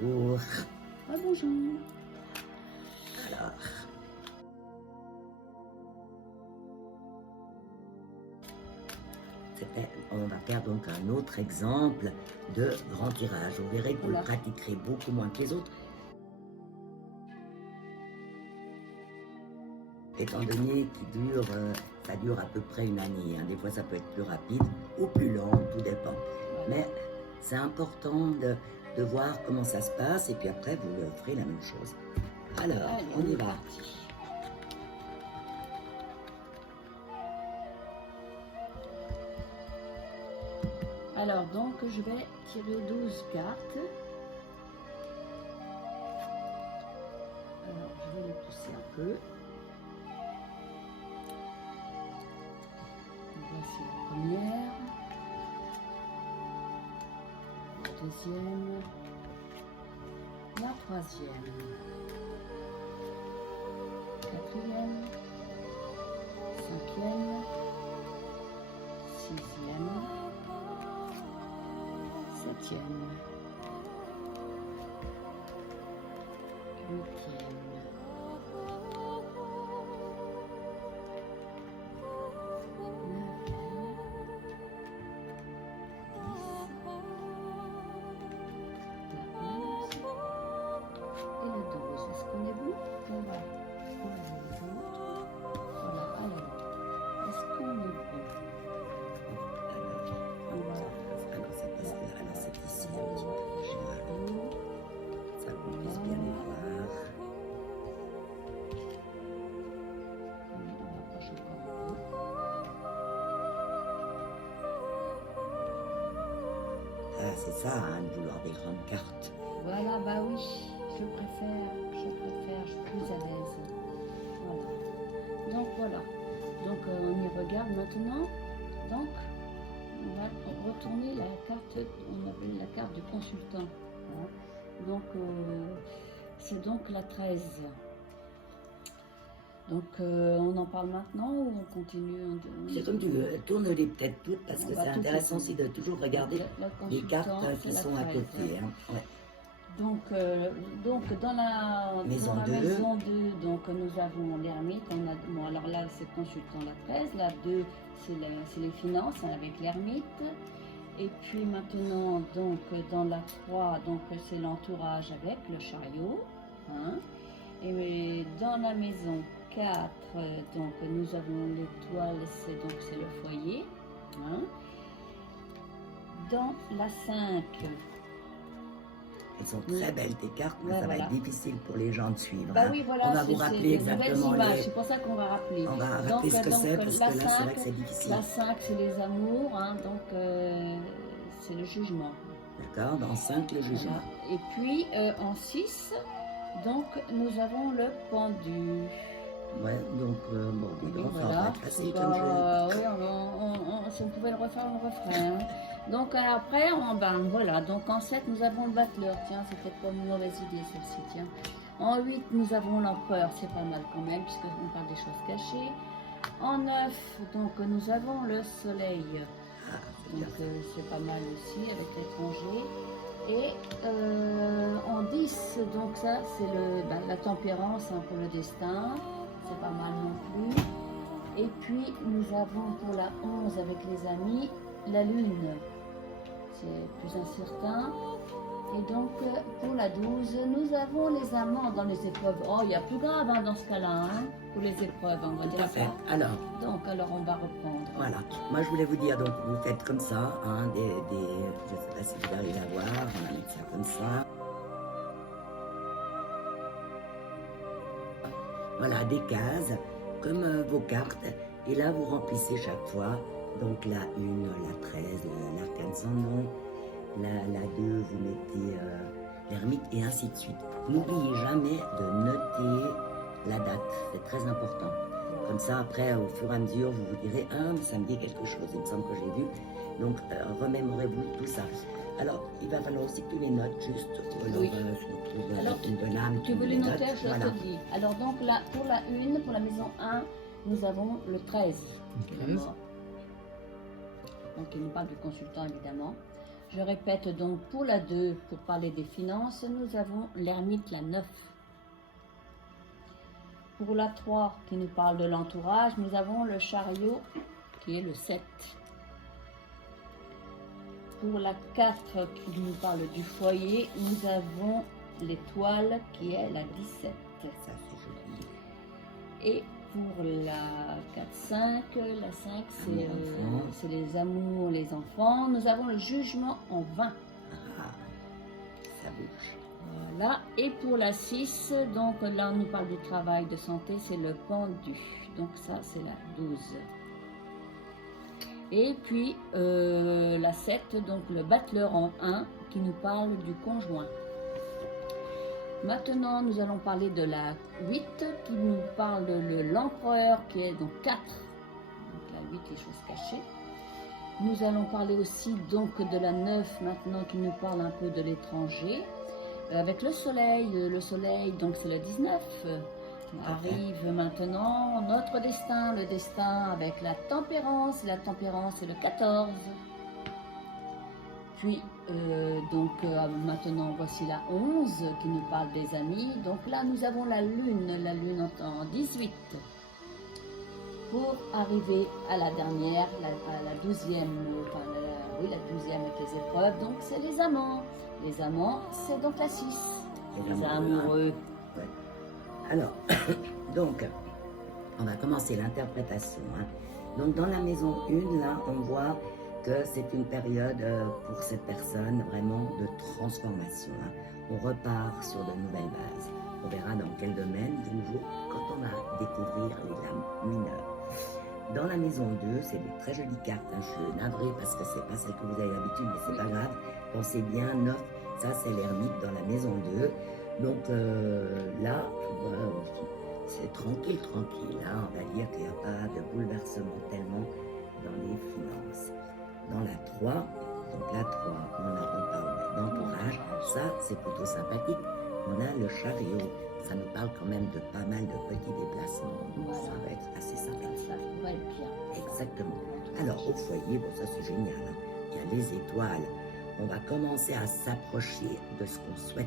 Bonjour. Ah, bonjour. Alors, on va faire donc un autre exemple de grand tirage. Vous verrez que vous le pratiquerez beaucoup moins que les autres. Étant donné ça dure à peu près une année. Hein. Des fois, ça peut être plus rapide ou plus lent, tout dépend. Mais c'est important de voir comment ça se passe et puis après, vous le ferez la même chose. Alors, allez, on y va. Alors, donc, je vais tirer 12 cartes. Alors, je vais les pousser un peu. Voici la première. La deuxième. La troisième. Quatrième. Cinquième. Sixième. Septième. Huitième. C'est ça, hein, de vouloir des grandes cartes. Voilà, bah oui, je préfère, je suis plus à l'aise. Voilà. Donc voilà. Donc on y regarde maintenant. Donc on va retourner la carte, on appelle la carte du consultant. Hein. Donc c'est donc la 13. Donc on en parle maintenant ou on continue? C'est comme tu veux, tourne-les peut-être toutes parce que c'est intéressant aussi de toujours regarder les cartes qui sont à côté. Hein. Ouais. Donc dans la maison 2, donc nous avons l'ermite. Bon, alors là c'est consultant la 13, la 2 c'est les finances hein, avec l'ermite. Et puis maintenant donc dans la 3 donc c'est l'entourage avec le chariot. Hein. Et dans la maison 4, donc nous avons l'étoile, c'est le foyer. Hein. Dans la 5, elles sont très belles tes cartes, mais ça va être difficile pour les gens de suivre. Bah oui, voilà, on va vous rappeler exactement c'est pour ça qu'on va rappeler. On va rappeler ce que c'est, parce que là, c'est vrai que c'est difficile. La 5, c'est les amours, hein, donc c'est le jugement. D'accord, dans 5, le jugement. Voilà. Et puis, en 6, donc, nous avons le pendu. Ouais, donc, bon, oui, ça va être facile comme jeu. Oui, si on pouvait le refaire, on le referait. Hein. Donc, après, voilà. Donc, en 7, nous avons le battleur. Tiens, c'était pas une mauvaise idée, celle-ci, tiens. En 8, nous avons l'empereur. C'est pas mal quand même, puisqu'on parle des choses cachées. En 9, donc, nous avons le soleil. Donc, c'est pas mal aussi, avec l'étranger. Et en 10, donc ça, c'est la tempérance hein, pour le destin. C'est pas mal non plus. Et puis, nous avons pour la 11 avec les amis, la lune. C'est plus incertain. Et donc, pour la 12, nous avons les amants dans les épreuves. Oh, il y a plus grave hein, dans ce cas-là, hein, pour les épreuves, on va dire ça. Alors, on va reprendre. Voilà. Moi, je voulais vous dire, donc, vous faites comme ça, hein, je ne sais pas si vous arrivez à voir, on va mettre ça comme ça. Voilà, des cases, comme vos cartes. Et là, vous remplissez chaque fois. Donc, la 1, la 13, l'arcane sans nom. La 2, vous mettez l'ermite et ainsi de suite. N'oubliez jamais de noter la date, c'est très important. Comme ça, après, au fur et à mesure, vous vous direz, ah, mais ça me dit quelque chose, il me semble que j'ai vu. Donc, remémorez-vous tout ça. Alors, il va falloir aussi que tu les notes juste pour alors, une bonne âme. Tu veux les noter, je te dis. Alors, donc, là, pour la 1, pour la maison 1, nous avons le 13. Donc, il nous parle du consultant, évidemment. Je répète donc pour la 2, pour parler des finances, nous avons l'ermite, la 9. Pour la 3, qui nous parle de l'entourage, nous avons le chariot, qui est le 7. Pour la 4, qui nous parle du foyer, nous avons l'étoile, qui est la 17. Ça, c'est joli. Et pour la 4-5, la 5, enfants. c'est les amours, les enfants. Nous avons le jugement en 20. Ah, ça bouge. Voilà. Et pour la 6, donc là on nous parle du travail, de santé, c'est le pendu. Donc ça, c'est la 12. Et puis la 7, donc le battleur en 1, qui nous parle du conjoint. Maintenant, nous allons parler de la 8, qui nous parle de l'empereur, qui est donc 4. Donc la 8, les choses cachées. Nous allons parler aussi donc de la 9, maintenant, qui nous parle un peu de l'étranger. Avec le soleil, donc c'est le 19. Arrive maintenant notre destin, le destin avec la tempérance c'est le 14. Puis, maintenant, voici la 11 qui nous parle des amis. Donc là, nous avons la lune en 18. Pour arriver à la dernière, à la 12e, la 12e avec les épreuves, donc c'est les amants. Les amants, c'est donc la 6. Les amoureux. Ouais. Alors, donc, on va commencer l'interprétation. Hein. Donc, dans la maison 1, là, on voit que c'est une période pour cette personne vraiment de transformation. Hein. On repart sur de nouvelles bases. On verra dans quel domaine, de nouveau, quand on va découvrir les lames mineures. Dans la maison 2, c'est de très jolies cartes. Hein. Je suis navrée parce que c'est pas celle que vous avez l'habitude, mais c'est pas grave. Pensez bien, 9, ça c'est l'ermite dans la maison 2. Donc là, c'est tranquille. Hein. On va dire qu'il n'y a pas de bouleversement tellement dans les finances. Dans la 3, donc la 3, on parle d'entourage. Ça, c'est plutôt sympathique. On a le chariot. Ça nous parle quand même de pas mal de petits déplacements. Donc ça va être assez sympathique. Ça va être bien. Exactement. Alors, au foyer, bon, ça c'est génial. Hein. Il y a les étoiles. On va commencer à s'approcher de ce qu'on souhaite.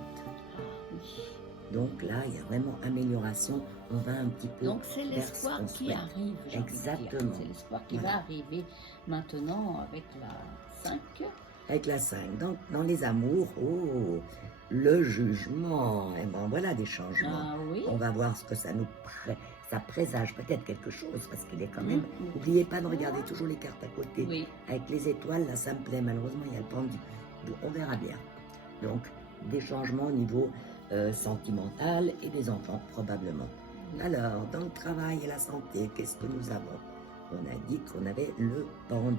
Donc là, il y a vraiment amélioration. On va un petit peu. Donc c'est l'espoir qui arrive. Exactement. C'est l'espoir qui va arriver maintenant avec la 5. Avec la 5. Donc dans les amours, le jugement. Et ben voilà des changements. Ah, oui. On va voir ce que ça nous ça présage peut-être quelque chose parce qu'il est quand même. N'oubliez pas de regarder toujours les cartes à côté. Oui. Avec les étoiles, là, ça me plaît. Malheureusement, il y a le pendu. On verra bien. Donc des changements au niveau sentimental et des enfants probablement. Alors, dans le travail et la santé, qu'est-ce que nous avons? On a dit qu'on avait le pendu.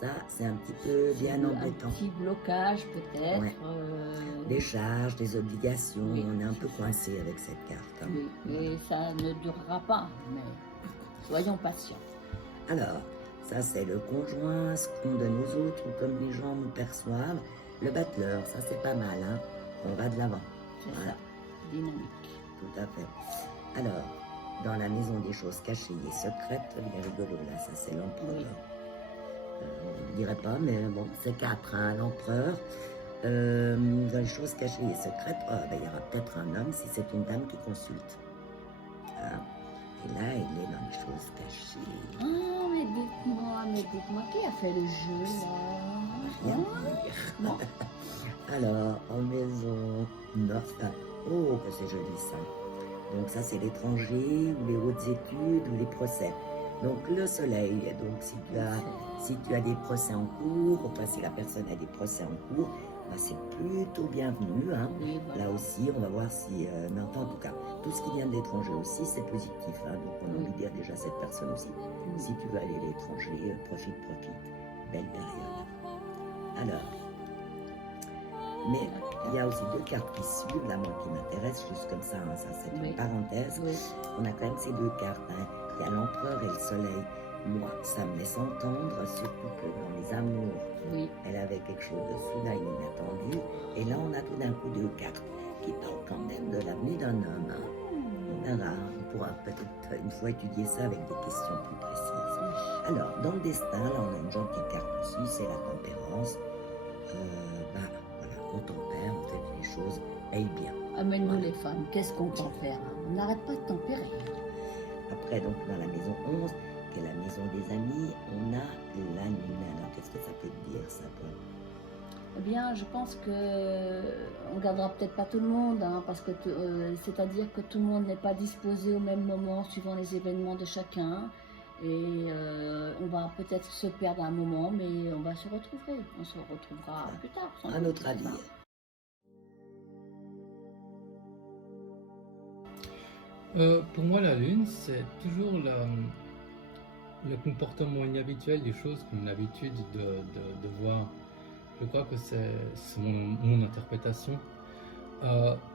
Ça, c'est un petit peu bien embêtant. Un petit blocage peut-être. Ouais. Des charges, des obligations. Oui, on est un peu coincé avec cette carte. Hein. Oui, mais ça ne durera pas. Mais soyons patients. Alors, ça c'est le conjoint, ce qu'on donne aux autres ou comme les gens nous perçoivent. Le battleur, ça c'est pas mal. Hein. On va de l'avant. Voilà. Dynamique. Tout à fait. Alors, dans la maison des choses cachées et secrètes, il est rigolo là, ça c'est l'empereur. Oui. On ne dirait pas, mais bon, c'est 4, hein, l'empereur. Dans les choses cachées et secrètes, il y aura peut-être un homme si c'est une dame qui consulte. Hein. Et là, il est dans les choses cachées. Ah, mais dites-moi, qui a fait le jeu là? Rien dire. Non. Alors, en maison 9, oh, que c'est joli ça. Donc ça, c'est l'étranger, ou les hautes études, ou les procès. Donc le soleil, donc si tu as des procès en cours, enfin si la personne a des procès en cours, bah, c'est plutôt bienvenu. Hein. Oui, voilà. Là aussi, on va voir si... mais enfin, en tout cas, tout ce qui vient de l'étranger aussi, c'est positif. Hein. Donc on a envie de dire déjà cette personne aussi. Si tu veux aller à l'étranger, profite. Belle période. Alors, mais il y a aussi 2 cartes qui suivent, là, moi, qui m'intéressent, juste comme ça, hein, ça c'est une parenthèse. Oui. On a quand même ces 2 cartes, hein. Il y a l'empereur et le soleil. Moi, ça me laisse entendre, surtout que dans les amours, elle avait quelque chose de soudain inattendu. Et là, on a tout d'un coup 2 cartes qui parlent quand même de l'avenir d'un homme. Hein. On verra, on pourra peut-être une fois étudier ça avec des questions plus précises. Alors, dans le destin, là, on a une gentille carte aussi, c'est la tempérance. Voilà, on tempère, on fait que les choses aillent bien. Amène-nous Voilà. les femmes, qu'est-ce qu'on tempère, hein? On n'arrête pas de tempérer. Après, donc, dans la maison 11, qui est la maison des amis, on a la lune. Alors, qu'est-ce que ça peut dire, ça peut... Eh bien, je pense que on gardera peut-être pas tout le monde, hein, parce que c'est-à-dire que tout le monde n'est pas disposé au même moment suivant les événements de chacun. Et on va peut-être se perdre à un moment, mais on va se retrouver. On se retrouvera plus tard. sans À doute, notre je sais avis. pas. Pour moi, la lune, c'est toujours le comportement inhabituel des choses qu'on a l'habitude de voir. Je crois que c'est mon interprétation.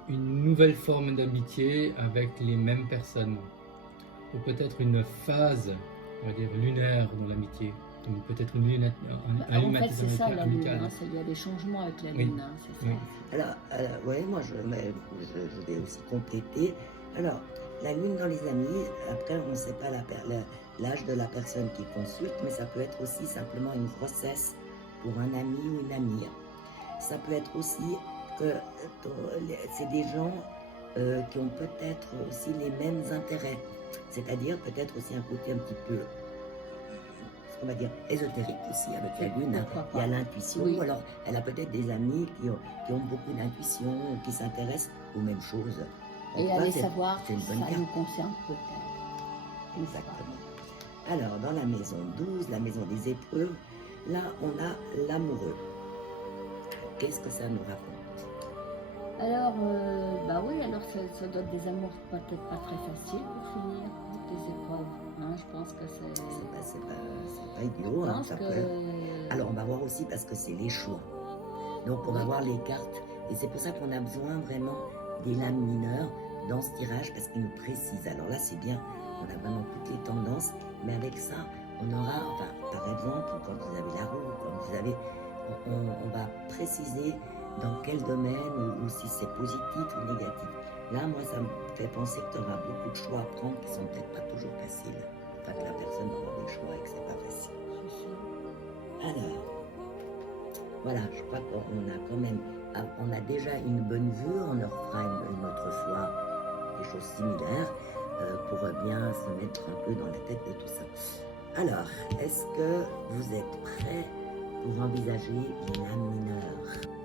Une nouvelle forme d'amitié avec les mêmes personnes. Ou peut-être une phase, on va dire, lunaire dans l'amitié. Ou peut-être une lune, un En fait, c'est ça la lune. amical. Hein, il y a des changements avec la Oui. lune. Hein, c'est ça. Oui. Alors, ouais, moi, je vais aussi compléter. Alors, la lune dans les amis, après, on ne sait pas l'âge de la personne qui consulte, mais ça peut être aussi simplement une grossesse pour un ami ou une amie. Ça peut être aussi que c'est des gens qui ont peut-être aussi les mêmes intérêts, c'est-à-dire peut-être aussi un côté un petit peu, on va dire, ésotérique aussi avec la lune. Hein. Il y a l'intuition, Oui. alors elle a peut-être des amis qui ont beaucoup d'intuition, qui s'intéressent aux mêmes choses. En Et tout cas, aller c'est- savoir c'est une si bonne ça carte. nous concerne peut-être. Exactement. Alors, dans la maison 12, la maison des épreuves, là, on a l'amoureux. Qu'est-ce que ça nous raconte? Alors, bah oui, alors ça doit être des amours peut-être pas très faciles pour finir, des épreuves. Hein, je pense que c'est... C'est pas idiot. Je Hein, pense ça que... peut... Alors, on va voir aussi parce que c'est les choix. Donc, on va Oui. voir les cartes. Et c'est pour ça qu'on a besoin vraiment des lames mineures dans ce tirage parce qu'ils nous précisent. Alors là, c'est bien. On a vraiment toutes les tendances. Mais avec ça, on aura, enfin, par exemple, quand vous avez la roue, quand vous avez... On va préciser dans quel domaine ou si c'est positif ou négatif. Là, moi, ça me fait penser que tu auras beaucoup de choix à prendre qui sont peut-être pas toujours faciles. Enfin, que la personne va avoir des choix et que c'est pas facile. Alors, voilà, je crois qu'on a quand même, on a déjà une bonne vue, on en refera une autre fois des choses similaires pour bien se mettre un peu dans la tête de tout ça. Alors, est-ce que vous êtes prêts pour envisager les lames mineures?